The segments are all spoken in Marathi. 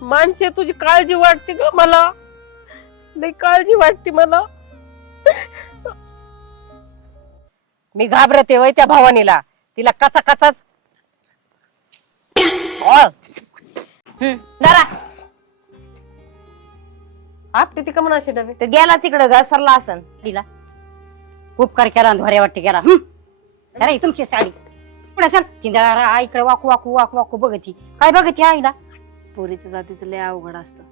माणसे तुझी काळजी वाटते ग मला. लई काळजी वाटते मला. मी घाबरते वय त्या भवानीला. तिला कचा कचाच ओळ. जरा आपटे ती का म्हणाशी डबे. तो गेला तिकडं घसरला असन. तिला. उपकार केला धोऱ्या वाटते केला. हं? जरा ही तुमची साडी. पुढे चल. इकडे वाकू वाकू वाकू वाकू बघती. काय बघती आईला? पोरीच्या जातीचं लय अवघड असतं.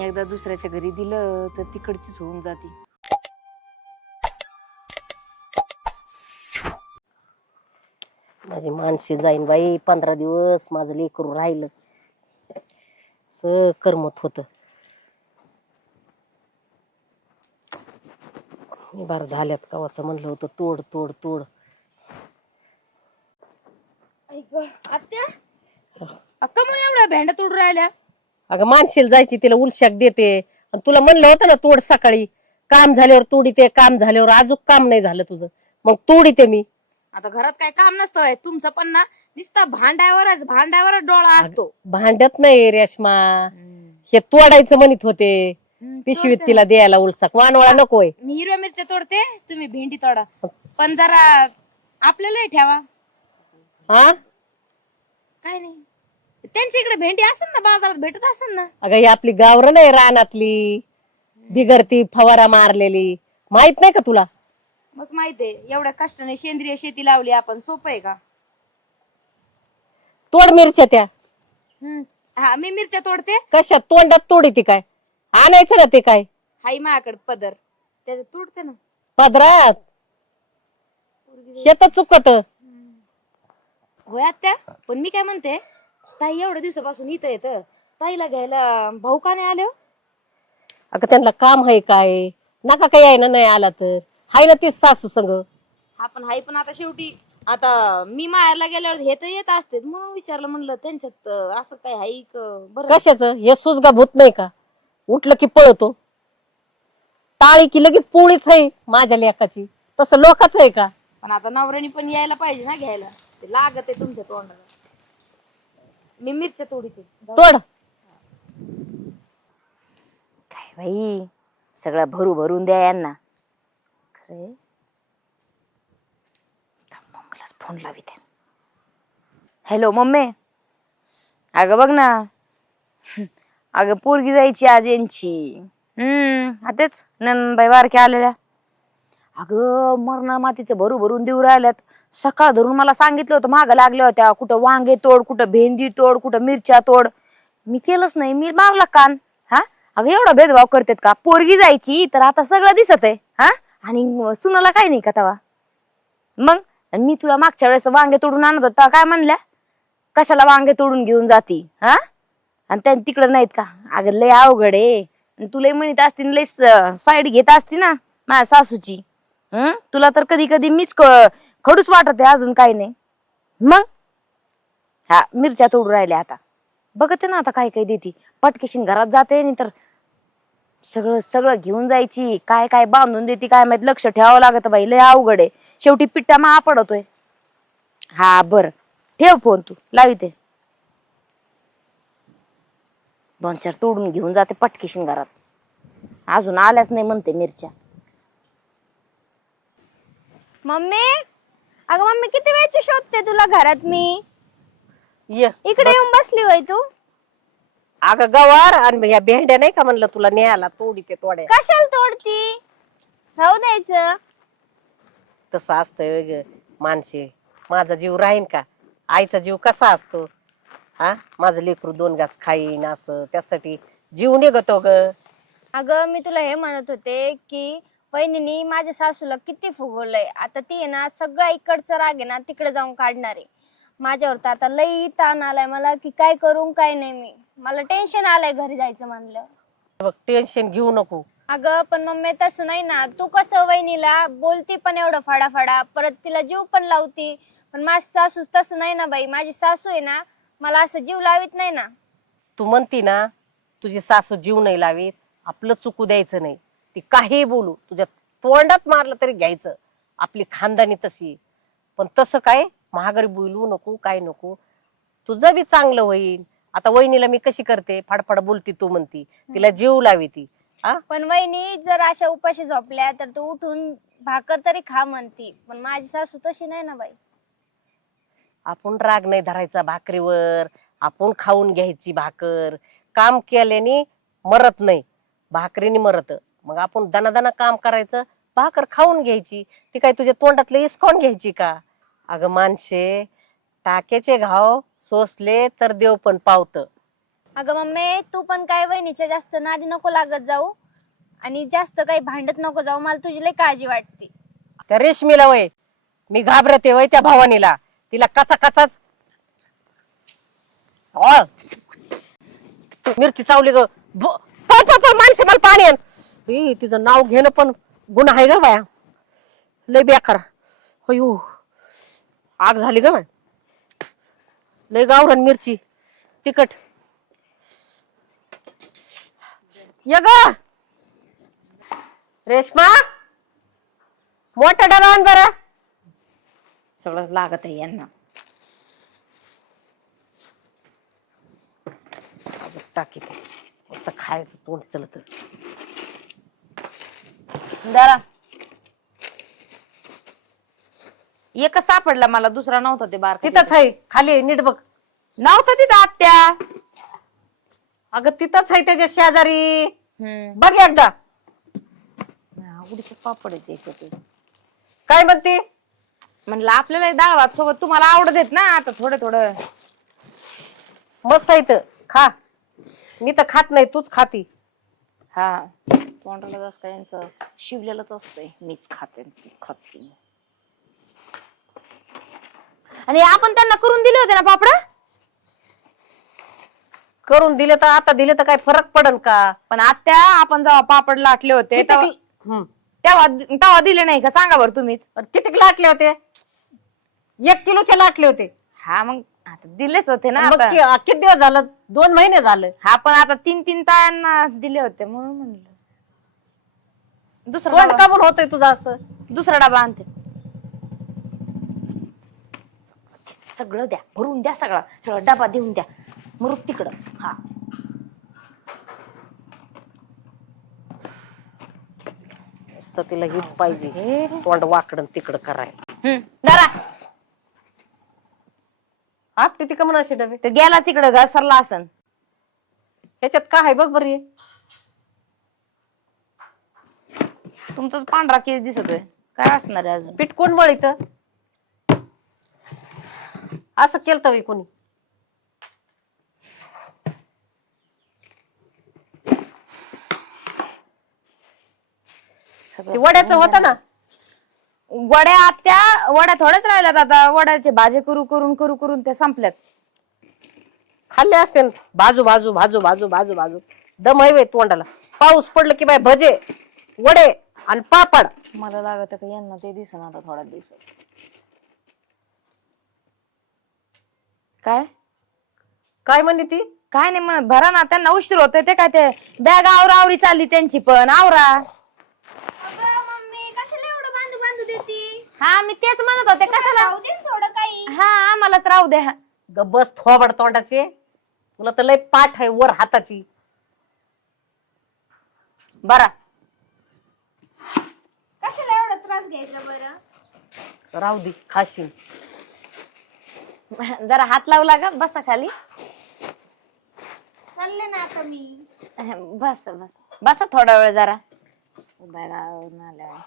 एकदा दुसऱ्याच्या घरी दिलं तर तिकडचीच होऊन जाते. माझी मानशी जाईन बाई पंधरा दिवस माझं लेकरू राहिलं. असं करमत होत. बार झाल्यात कवाच म्हणलं होतं तोड तोड तोड. आत्या? अक्का मग एवढ्या भेंड्या तोडून राहिल्या? अगं मानशील जायची तिला उलशाक देते. आणि तुला म्हणलं होतं ना तोड सकाळी. काम झाल्यावर तोडीते काम झाल्यावर अजून काम नाही झालं तुझं. मग तोडीते मी. आता घरात काय काम नसतं होय. तुमचं पण ना नुसतं भांड्यावरच भांड्यावरच डोळा असतो. भांडत नाही रेशमा. हे तोडायचं म्हणत होते. हम्म, पिशवीत तोडते तिला द्यायला उलसाक. वानवळा नकोय. मी हिरव्या मिरच्या तोडते तुम्ही भेंडी तोडा. पण जरा आपल्याला ठेवा. हा? काय नाही. त्यांच्या इकडे भेंडी असेल ना बाजारात भेटत असेल ना? अगं ही आपली गावरण आहे रानातली. बिगरती फवारा मारलेली. माहीत नाही का तुला? मस्त माहितीये एवढ्या कष्टाने सेंद्रिय शेती लावली आपण. सोपं आहे का? तोड मिरच्या त्या. हा मी मिरच्या तोडते. कशा तोंडात तोडी ती काय? आणायचं ना ते काय? हाई माझ्याकडे पदर. त्याच्यात तोडते ना. पदरात? शेत चुकत. होय आत्या? पण मी काय म्हणते? ताई एवढ्या दिवसापासून इथं येत. ताईला घ्यायला भाऊ का नाही आले हो? अगं त्यांना काम आहे काय? नका काय आहे ना नाही आला तर. हाय ना तीच सासू संग. हा पण हाय पण आता शेवटी आता मी माहेरला गेल्यावर हे तर येत असते म्हणून विचारलं म्हणलं त्यांच्यात अं, असं काय हाय का? बरं. कशाच? हे सुजगा भूत नाही का? उठलं की पळतो. टाळी की लगेच पोळीच आहे माझ्या लेकाची. तसं लोकाच आहे का? पण आता नवऱ्यानी पण यायला पाहिजे ना घ्यायला. ते लागत आहे तुमच्या तोंडाला. मी मिरच्या तोडीते तोड. काय बाई? सगळं भरू भरून द्या यांना. खरे मम्मीलाच फोन लाविते हॅलो मम्मी. अगं बघ ना. अगं पोरगी जायची आज यांची. हम्म हा तेच नंदबाई बारक्या आलेल्या. अगं मरणा मातीचं भरू भरून देऊ राहिल्यात. सकाळ धरून मला सांगितलं होतं मागं लागल्या होत्या. कुठं वांगे तोड कुठं भेंडी तोड कुठं मिरच्या तोड. मी केलंच नाही. मी मारला कान. हा? अगं एवढा भेदभाव करतात का? पोरगी जायची तर आता सगळं दिसत आहे. हा? आणि सुनाला काही नाही का तवा? मग? आणि मी तुला मागच्या वेळेस वांगे तोडून आणत होता काय म्हणल्या? कशाला वांगे तोडून घेऊन जाती? हा? आणि त्या तिकडं नाहीत का? अगं लय अवघड आहे. आणि तुला म्हणत असती लय साईड घेत असती ना माझ्या सासूची. हम्म तुला तर कधी कधी मीच क- खडूच वाटत आहे अजून काही नाही. मग? हा मिरच्या तोडून राहिल्या आता. बघते ना आता काय काय देती. पटकेशीन घरात जाते आणि तर सगळं सगळं घेऊन जायची. काय काय बांधून देते काय माहीत? लक्ष ठेवावं लागत बाई लय अवघड आहे. शेवटी पिट्टा मा पडतोय. हा बर. ठेव फोन तू. लाविते दोन चार तोडून घेऊन जाते पटकेशीन घरात. अजून आल्याच नाही म्हणते मिरच्या. मम्मी अगं मम्मी किती वेळची शोधते तुला घरात मी? ये इकडे येऊन बसली होय तू. अगं गवार आणि ह्या भेंड्या नाही का म्हणलं तुला न्यायला तोडी ते तोड्या. कशाला तोडती? राहू द्यायचं. तसं असतंय ग मानशी. माझा जीव राहीन का? आईचा जीव कसा असतो? हा? माझं लेकरू दोन घास खाईन असं त्यासाठी जीव निघतो ग. अगं मी तुला हे म्हणत होते की वहिनीनी माझ्या सासूला किती फुगवलंय. आता ती आहे ना सगळा इकडचा राग आहे ना तिकडे जाऊन काढणार आहे. माझ्यावर तर आता लई ताण आलाय मला की काय करू काय नाही मी. मला टेन्शन आलंय घरी जायचं म्हणलं. बघ टेन्शन घेऊ नको. अगं पण मम्मी तसं नाही ना. तू कसं वहिनीला बोलती पण एवढं फाडाफाडा परत तिला जीव पण लावती. पण माझी सासू तसं नाही ना बाई. माझी सासू आहे ना मला असं जीव लावित नाही ना. तू म्हणती ना तुझी सासू जीव नाही लावीत. आपलं चुकू द्यायचं नाही. ती काही बोलू. तुझ्या तोंडात मारलं तरी घ्यायचं. आपली खानदानी तशी. पण तसं काय? महागारी बोलू नको काय नको. तुझं बी चांगलं होईल. आता वहिनीला मी कशी करते? फाडफाड बोलती तू म्हणती. तिला जीव लावी ती. पण वहिनी जर अशा उपाशी झोपल्या तर तू उठून भाकर तरी खा म्हणती. पण माझी सासू तशी नाही ना बाई. आपण राग नाही धरायचा भाकरीवर. आपण खाऊन घ्यायची भाकर. काम केल्याने मरत नाही. भाकरीने मरत. मग आपण दनादना काम करायचं भाकर खाऊन घ्यायची. ती काय तुझ्या तोंडातले इसकावून घ्यायची का? अगं माणसे टाक्याचे घाव सोसले तर देव पण पावत. अगं मम्मी तू पण काय वहिनीच्या जास्त नादी नको लागत जाऊ. आणि जास्त काही भांडत नको जाऊ मला तुझी लय काळजी वाटते. त्या रेशमीला वय मी घाबरते वय त्या भवानीला. तिला कचा कचाच. मिरची चावली ग. ब- माणसे मला पाणी आण. ई, तिचं नाव घेणं पण गुन्हा आहे ग बाया. लय बेकार. अयो आग झाली ग बाय. लय गावरान मिरची. तिखट. ये ग. रेश्मा. मोठा डबा आण बरं. सगळंच लागत आहे यांना. टाकी. फक्त खायचं तोंड चलत. जरा एकच सापडला मला दुसरा नव्हता ते बार तिथंच आहे खाली आहे, नीट बघ. नव्हता तिथं आत्या. अगं तिथंच आहे त्याच्या शेजारी. हम्म. बघ एकदा. उडीचे पापड आहेत एक ते. काय म्हणते? म्हणलं आपल्याला डाळ भात सोबत तुम्हाला आवडत आहेत ना आता थोडं थोडं. मस्त आहे इथं. खा. मी तर खात नाही तूच खाती. हा. तोंडाला जस काय यांचं शिवलेलंच असतंय मीच खाते आणि ती खाते. आणि आपण त्यांना करून दिले होते ना पापड? करून दिले तर आता दिले तर काय फरक पडन का? पण आत्या आपण जेव्हा पापड लाटले होते किती तेव्हा. तेव्हा तेव्हा दिले नाही का? सांगा बरं तुम्हीच. किती लाटले होते? एक किलोचे लाटले होते. हा मग आता दिलेच होते ना मग आता. कि- किती दिवस झालं? दोन महिने झाले. हा पण आता तीन तीन तायांना दिले होते म्हणून म्हणलं. दुसरा तोंड डबा. का पण होतंय तुझं असं. दुसरा डबा आणते. सगळं द्या भरून द्या सगळा. सगळं डबा देऊन द्या. मग तिकडं. हा. तिला हीच पाहिजे. तोंड वाकडन तिकडं कराय हम्म आपली ती का म्हणाशी डबे? तर गेला तिकडं घसरला असन. त्याच्यात काय आहे बघ बरी तुमचाच पांढरा केस दिसतोय. काय असणार आहे अजून? पीठ कोण मळीत असं केलं तर कोणी. सगळं ते वड्याचं होतं ना? वड्या आत्या वड्या थोड्याच राहिल्यात आता वड्याचे भाजी करू करून करू करून ते संपल्यात. खाल्ले असते ना. बाजू बाजू बाजू बाजू बाजू बाजू दम आहे बे तोंडाला. पाऊस पडलं की बाय भजे वडे. आणि पापड. मला लागत का यांना ते दिसन आता थोड्या दिवसात. काय? काय म्हणली ती? काय नाही म्हणत भरा ना त्यांना उशीर होतोय ते काय ते बॅग आवरा आवरी चालली त्यांची पण आवरा. मम्मी कशाला एवढं बांधू बांधू देती? हा मी तेच म्हणत होते कशाला? थोडं काही. हा आम्हालाच राहू द्या. ग बस थोबड तोंडाचे. तुला तर लय पाठ आहे वर हाताची. बरा. घ्यायचा बरं? राहू दे खाशील जरा हात लावला का? बसा खाली. चालले ना आता मी. बस बस. बसा थोडा वेळ जरा. आल्यावर.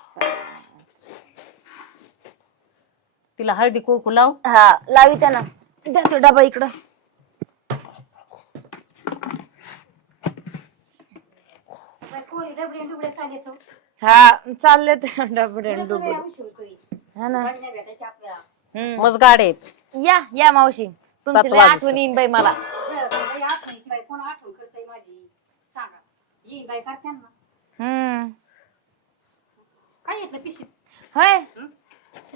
तिला हळदी कुंकू लाव? हा लावी ना द्या तो डबा इकडं. हा चालले ते डबडे डुबडे. हा ना. हम्म. मज गाडे आहेत. या या मावशी. तुमची लय वाजता. आठवण येईन बाई मला. हम्म. होय.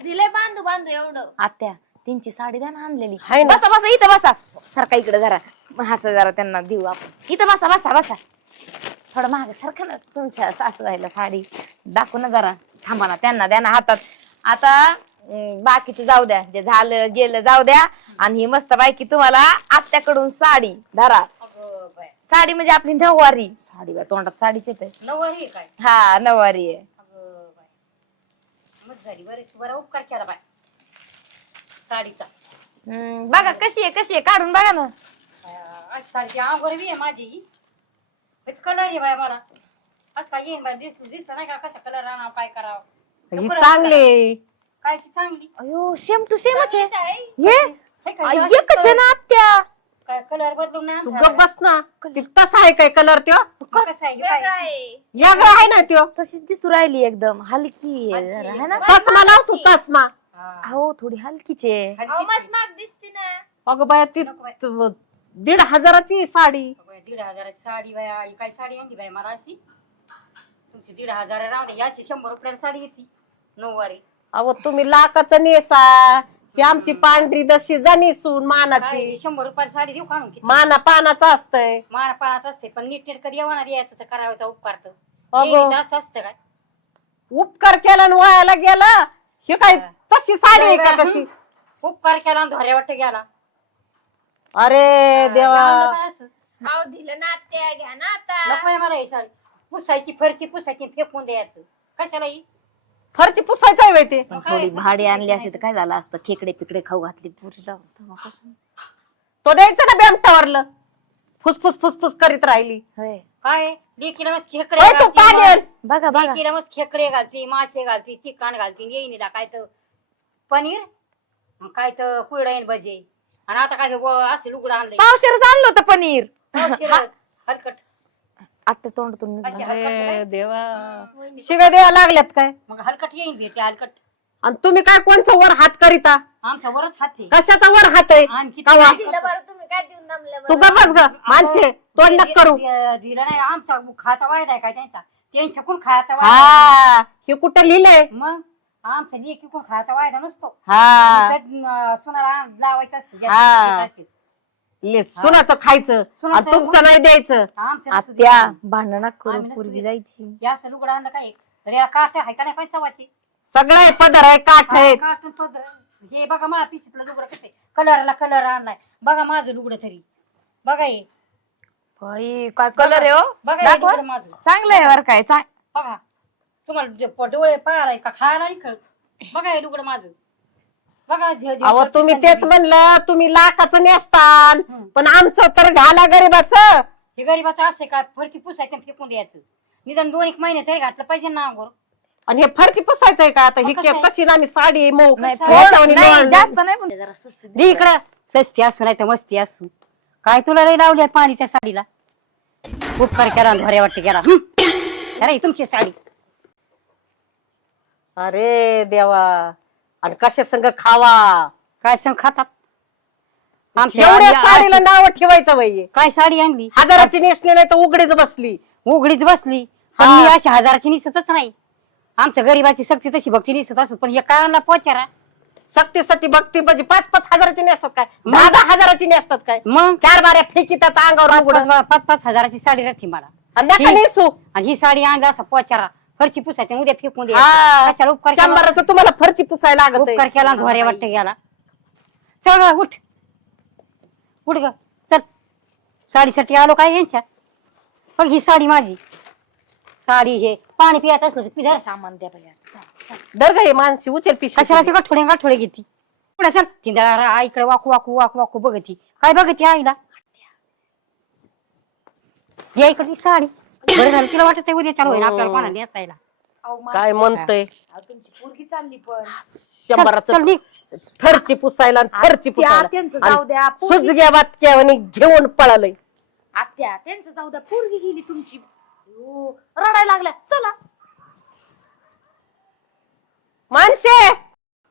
दिले बांधू बांधू एवढं. आत्या त्यांची साडी द्या ना आणलेली. हाय ना. बसा बसा इथं बसा. सारखा इकडे जरा. हस जरा त्यांना देऊ आपण. इथं बसा बसा बसा. थोडं मागे सारखं ना तुमच्या सासूबाईला साडी दाखवू ना जरा. थांबा ना त्यांना द्या ना हातात. आता हम्म, बाकीचं जाऊ द्या. जे झालं गेलं जाऊ द्या. आणि ही मस्त बायकी तुम्हाला आत्याकडून साडी धरा. अगं बाय साडी म्हणजे आपली नऊवारी. साडी बाय, तोंडात साडीच येते नवरी आहे काय? हा नऊवारी आहे. अगं बाय मग झाली बरं बरा उपकार केला बाय साडीचा. हम्म, बघा कशी आहे कशी आहे काढून बघा ना. आज साडीची आंघोळ बी आहे माझी. कलर आहे बाय मला. आज काय येईन बाय दिस दिसत नाही का कसा कलर आणावं काय करावं? ही चांगली काय ती चांगली? अयो सेम टू सेमच आहे. ये. हे काय आ, एकच आहे ना आत्या. काय कलर बदलून तू गप बस ना. ती तसा आहे काय कलर त्यो? कसं आहे हे. वेगळा आहे. ना त्यो. तशीच दिसू राहिली एकदम. हलकी आहे. जरा है ना? चष्मा लावतो. चष्मा. हा. हो थोडी हलकीच आहे. हलकी अहो, मस्त माग दिसते ना. अगं बाया ती नको बाय. त- दीड हजाराची साडी. बाय, दीड हजाराची साडी बाय आई काय साडी आणली बाय मला अशी? तुमची दीड हजार राहू दे याची शंभर रुपयाला साडी येते नऊवारी. अहो तुम्ही लाखाचं नेसा ही आमची पांढरी दशी जणी सून काय मानाची शंभर रुपयाला साडी देऊ काढून किती? माना पानाचं असतंय. मारा पाण्यात असते पण नीट नीट कधी येणार यायचं तर करायचा उपकार तर. अगं. असं असतं काय? उपकार केला आणि वायाला गेला? हे काय तशी साडी आहे का कशी? उपकार केला आणि धोऱ्या वाटत गेला अरे देवा? अहो दिलं ना आत्या घ्या ना आता. नको मला ही साडी पुसायची फरची पुसायची फेकून द्यायचं. कशाला ही? फरची पुसायचं आहे ते. पण थोडी भाडी आणली असते तर काय झालं असतं? खेकडे पिकडे खाऊ घातली. पुरीला. तो द्यायचं ना बॅमटावरलं फुसफुस फुसफुस करीत राहिली. होय. काय? लेकीला खेकडे होय तू बघा बघा. लेकीला मग खेकडे घालती मासे घालती चिकन घालती येईनीला काय तर. पनीर? मग काय तर कुरडाईन भजे. आणि आता काय ते व- असे लुगडं आणले. पावशेरच आणलं होतं पनीर. हलकट आता तोंडातून निघालं. अरे देवा. शिव्या द्यायला लागल्यात काय? मग हलकट येईन भेटे हलकट आणि तुम्ही काय कोणचं वर हात करीता? आमच्या वरच हाती कशाचा वर हात आहे? आणखी कवा? दिलं बरं तुम्ही काय देऊन दमल्या तू बरं गपच ग. माणसे तोंड नका करू. दिला नाही. आमचा खायचा वायदा आहे काय त्यांचा? त्यांच्या कोण खायचा वायदा हा हे कुठं लिहिलंय? मग? आमच्या लेकी कोण खायचा वायदा नसतो. हा. त्यात, अं, सुनाला लावायचं असतं. ज्याचं हा. घेत असते. ले, सुनाचं खायचं. सुनाचं तुमचं नाही द्यायचं. आमच्या तसं आत्या दिलं. भांडण नका करू आम्ही नसतो पोरगी येत. जायची. या असं लुगडं आणलं काय रे कास्ट आहे का नाही चवाची सगळं आहे पदर आहे काठ आहे काटून पदर. हे बघा माझ्या पिशीतलं लुगडं कसं कलरला कलर आणलाय. बघा माझं लुगडं तरी. बघा हे. बाई, काय कलर आहे हो? बघा हे दाखवा. लुगडं माझं. चांगलं आहे बरं काय चांग- बघा. तुम्हाला जे प- डोळे पाहायला का खायला नाही कळत बघा हे लुगडं माझं. बघा अहो तुम्ही तेच म्हणलं तुम्ही लाखाचं नेसतान. पण आमचं तर घाला गरीबाचं. हे गरीबाचं असते का? फरची पुसायचं आणि फेकून द्यायचं. निदान दोन एक महिने तरी घातलं पाहिजे ना अंगोर. आणि हे फरची पुसायचंय का? आता ही मग के- कसं आहे? कशी ना मी साडी मऊ नाही, याच्यावानी थोडं- नाही, निवांत. जास्त नाही पण जरा सुस्तीत दे इकडं. सस्ती असू नाही तर मस्ती असू. काय तुला लई लावली पाणीच्या साडीला? उपकार केला धोऱ्या वाटते केला अरे तुमची साडी. अरे देवा. आणि कशा संग खावा? काय सांग खातात? आमच्या एवढ्या आई- साडीला नाव ठेवायचं बाई. काय साडी आणली? हजाराची नेसली नाही तर उघडीच बसली. उघडीच बसली. पण हा. मी अशी हजाराची निसतच नाही. आमच्या गरीबाची सक्ती तशी भक्ती निसत असत पण हे आणला? पोचारा. सक्तीसाठी भक्ती म्हणजे पाच पाच हजाराची नेसतात काय? दहा दहा हजाराची नेसतात काय? मग? चार बाऱ्या फेकीतात अंगावर पाच पाच पाच हजाराची साडी राहते मला. आणि नका नेसू. आणि ही साडी आणली असा पोचारा. फरची पुसायची उद्या फेकून हा. द्यायची कशाला उपकार केला? शंभराचं तुम्हाला फरची पुसायला लागत उपकार केला धोऱ्या वाटत गेला चल ग उठ. उठ ग. चल. साडीसाठी आलो काय यांच्या? बघ ही साडी माझी. साडी हे. पाणी पियात असलं तर सामान द्या बघा चल, चल. दर ग हे माणशी उचल पिशवी. कशाला ती गठोडे गठोडे घेती? पुढे चल. ती आईकडे वाकू वाकू वाकू वाकू बघती. काय बघती आईला? या इकडे ती साडी. बरं झालं तिला वाटत उद्या चालू होईल आपल्याला कोणाला नेसायला. अहो, मा- काय म्हणतय? अहो, तुमची पोरगी चालली पण. चल, शंभराचं चल निघ. फरची पुसायला आणि त्यांचं जाऊ द्या पोरगी- सुजग्या बातक्यावानी घेऊन पळालय. आत्या त्यांचं जाऊ द्या पोरगी गेली तुमची. रडायला लागल्या. चला. माणसे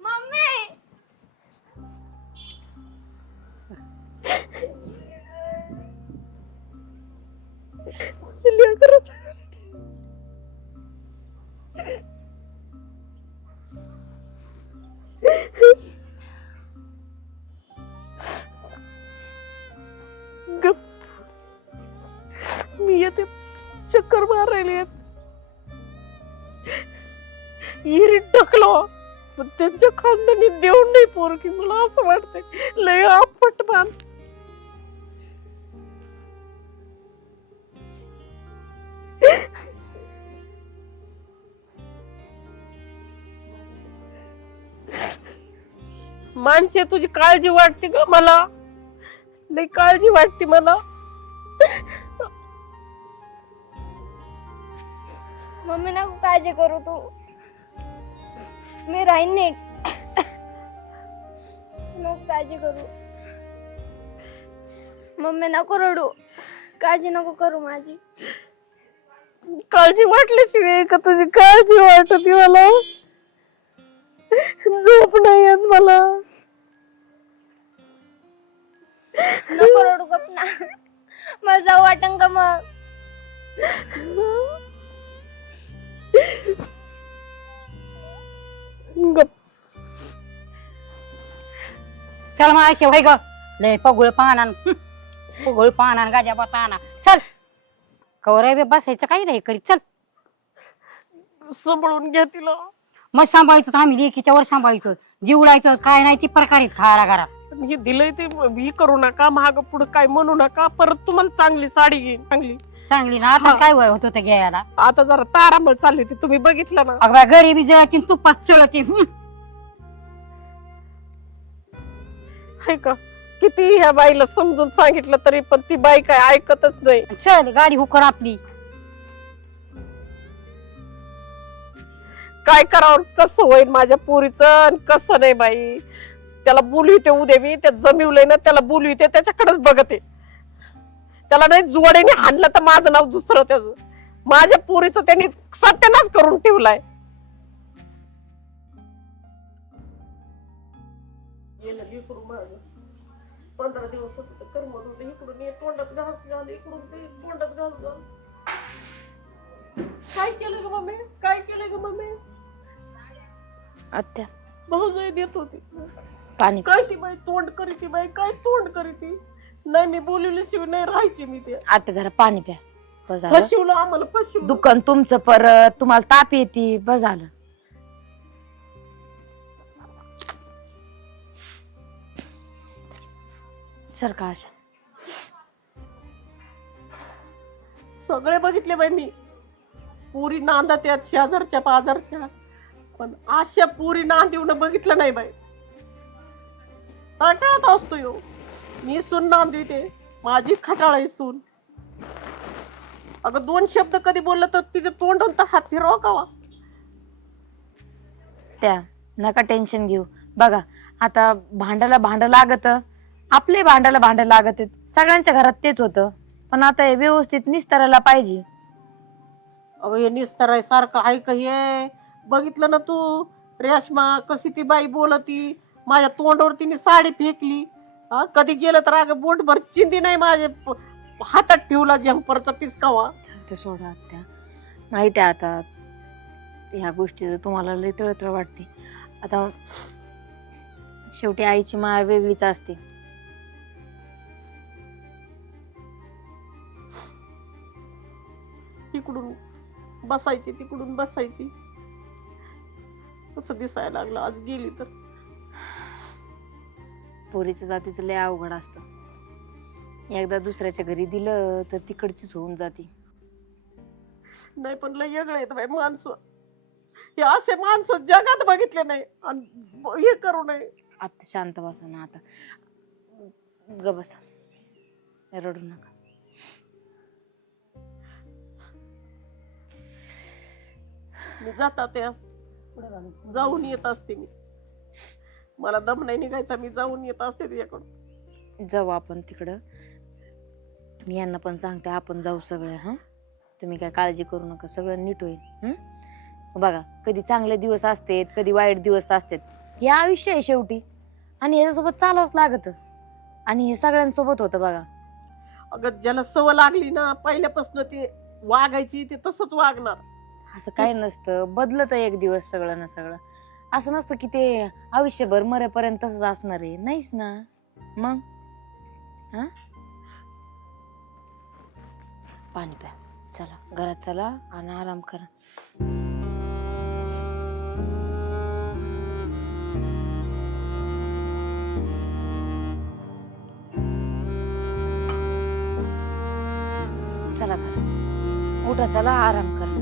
मम्मी! गप. मी येते. चक्कर मारायला येत हिरीत ढकलो. पण त्यांच्या खानदानी देऊन नाही पोरगी. मला असं वाटतंय लय आपट माणूस. माणसे तुझी काळजी वाटते ग मला? लय काळजी वाटते मला. मम्मी नको काळजी करू तू. मी राहीन नीट. नको काळजी करू. मम्मी नको रडू. काळजी नको करू माझी. काळजी वाटल्याशिवाय का तुझी? काळजी वाटत मला. झोप नाही येत मला. नको रडू गप ना. मला जाऊ वाटन का मग. गप. चल मायचे होय ग. लय पगुळ पाना पगुळ पाना गाजा बताना चल. कवर बसायचं काही नाही करीत. चल. सांभाळून घ्या तिला. मग सांभाळायचं तर आम्ही लेकीच्या वर सांभाळायचं. जिवडायचं काय नाही ती प्रकारे खारा घरा हे दिलंय ते ही करू नका महाग पुढे काय म्हणू नका परत तुम्हाला चांगली साडी घेईन चांगली. चांगली ना आता हा. काय वय होत होतं घ्यायला? आता जरा तारामळ चालली होती तुम्ही बघितलं ना. अगं गरिबी जळती तुपात चळती. हं. हाय का? किती ह्या बाईला समजून सांगितलं तरी पण ती बाई काय ऐकतच नाही. चल गाडी हुकर आपली. काय करावं? कसं होईल माझ्या पोरीचं कसं नाही बाई? त्याला बोलविते उद्या मी त्या जमिवलंय ना त्याला बोलविते त्याच्याकडेच बघते त्याला नाही जुवाड्याने हाणलं तर माझं नाव दुसरं त्याच. माझ्या पोरीचं त्यांनी सत्यानाच करून ठेवलाय. पंधरा दिवस होते कर म्हणून इकडून ये तोंडात घास घाल इकडून ते तोंडात घास घाल काय केलं ग मम्मी? काय केलं ग मम्मी? आत्या. भाऊजाई देत होती. पाणी. काय ती बाई तोंड करीती बाई? काय तोंड करीती नाही मी बोलवल्याशिवाय नाही राहायची मी ते. आत्या जरा पाणी प्या. बस झालं. फसवलं आम्हाला फसवलं. दुकान तुमचं परत तुम्हाला ताप येते. बस झालं. सर का अशा. सगळे बघितले बाई मी. पुरी नांदा त्यात शेजारच्या पाजारच्या पण अशा पुरी नांदिवून बघितलं नाही बाई. खटाळत असतो यो. मी सून नांदविते माझी खटाळ आहे सून. अगं दोन शब्द कधी बोललं तर तिचे तोंडून तर हात फिरवा कावा. त्या नका टेन्शन घेऊ. बघा आता भांडायला भांड लागत. आपले भांडायला भांड लागत. सगळ्यांच्या घरात तेच होतं. पण आता हे व्यवस्थित निस्तारायला पाहिजे. अगं हे निस्तराय सारखं आहे का हे? बघितलं ना तू? रेशमा कशी ती बाई बोलती? माझ्या तोंडावर तिने साडी फेकली. हा कधी गेलं तर अगं बोटभर चिंदी नाही माझे प- हातात ठेवला जम्परचा पिसकावा. ते सोडा त्या माहिती आहे आता ह्या गोष्टीचं तुम्हाला लय तळतळ वाटते. आता शेवटी आईची माया वेगळीच असते. तिकडून बसायची तिकडून बसायची. कसं दिसायला लागलं. आज गेली तर. पोरीच्या जातीचं लय अवघड असतं. एकदा दुसऱ्याच्या घरी दिलं तर तिकडचीच होऊन जाते. नाही पण लय वेगळे आहेत बाई माणसं. हे असे माणसं जगात बघितले नाही आणि हे करू नये. आता शांत बसा ना आता. ग बसा. रडू नका. मी जाता त्या जाऊन येत असते मी. मला दम नाही निघायचा मी जाऊन येत असते तिच्याकडून. जाऊ आपण तिकडं. मी यांना पण सांगते आपण जाऊ सगळे हा? तुम्ही काय काळजी करू नका सगळं नीट होईल हं? बघा कधी चांगले दिवस असतात कधी वाईट दिवस असतात. हे आयुष्य आहे शेवटी. आणि ह्याच्यासोबत चालावंच लागत. आणि हे सगळ्यांसोबत होतं बघा. अगं ज्याला सवय लागली ना पहिल्यापासून ते वागायची ते तसंच वागणार. असं काय नसतं. बदलत एक दिवस सगळं ना सगळं. असं नसतं की ते आयुष्यभर मरेपर्यंत तसंच असणार आहे. नाहीच ना. मग? हा? पाणी प्या. चला घरात चला आणि आराम करा. चला घरात. उठा चला आराम करा.